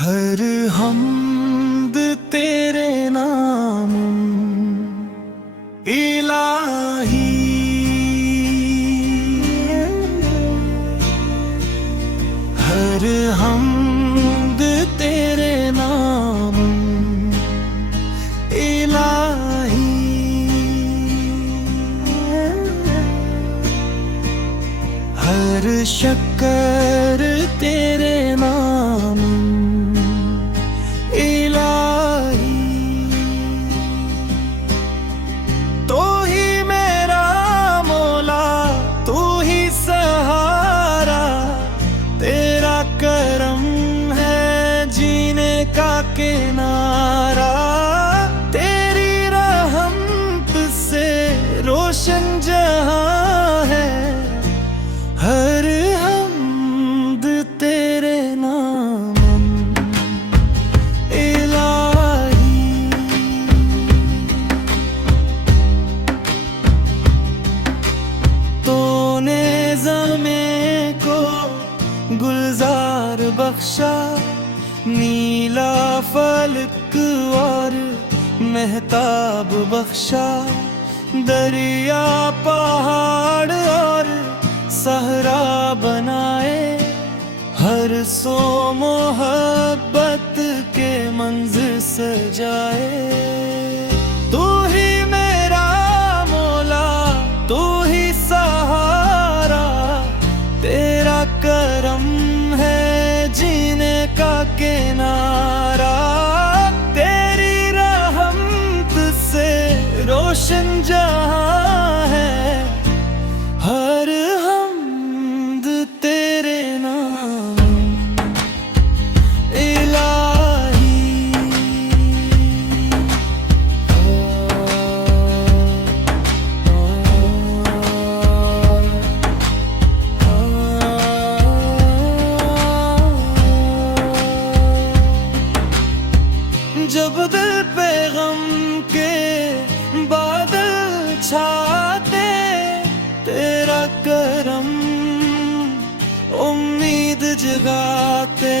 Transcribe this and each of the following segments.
हर हमद तेरे नाम इलाही, हर हमद तेरे नाम इलाही, हर शक्कर तेरे नाम इलाही। तो ही मेरा मौला, तू ही सहारा, तेरा करम है जीने का किनारा। तेरी रहमत से रोशन जहां है, हर हमद तेरे नाम इलाही। तूने ज़मीं को गुलजार बख्शा, नीला फलक और महताब बख्शा। दरिया पहाड़ और सहरा बनाए, हर सो मोहब्बत के मंज़िल सजाए। तू ही मेरा मौला, तू ही सहारा, तेरा करम है जीने का किनारा। तेरी रहमत से रोशन जहां है, हर हमद तेरे नाम इलाही। जब दिल पे गम के बादल छाते, तेरा करम उम्मीद जगाते।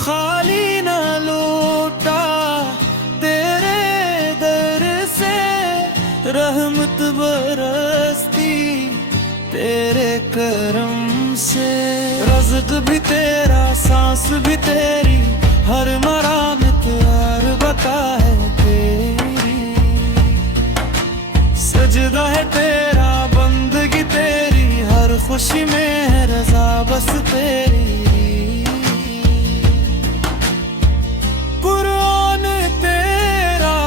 खाली न लौटा तेरे दर से, रहमत बरसती तेरे करम से। रज़्क़ भी तेरा, सांस भी तेरी, हर मरामत हर बता है तेरी। सजदा है तेरा, बंदगी तेरी, हर खुशी में है रज़ा बस तेरी। कुरान तेरा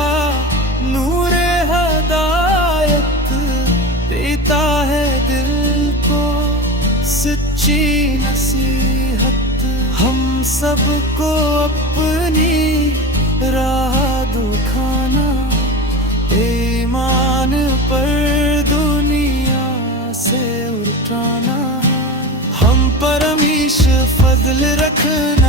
नूरे हदायत, देता है दिल को सच्ची नसीहत। हम सबको अपनी राह दिखाना, ईमान पर दुनिया से उठाना। हम पर हमेशा फज़ल रखना।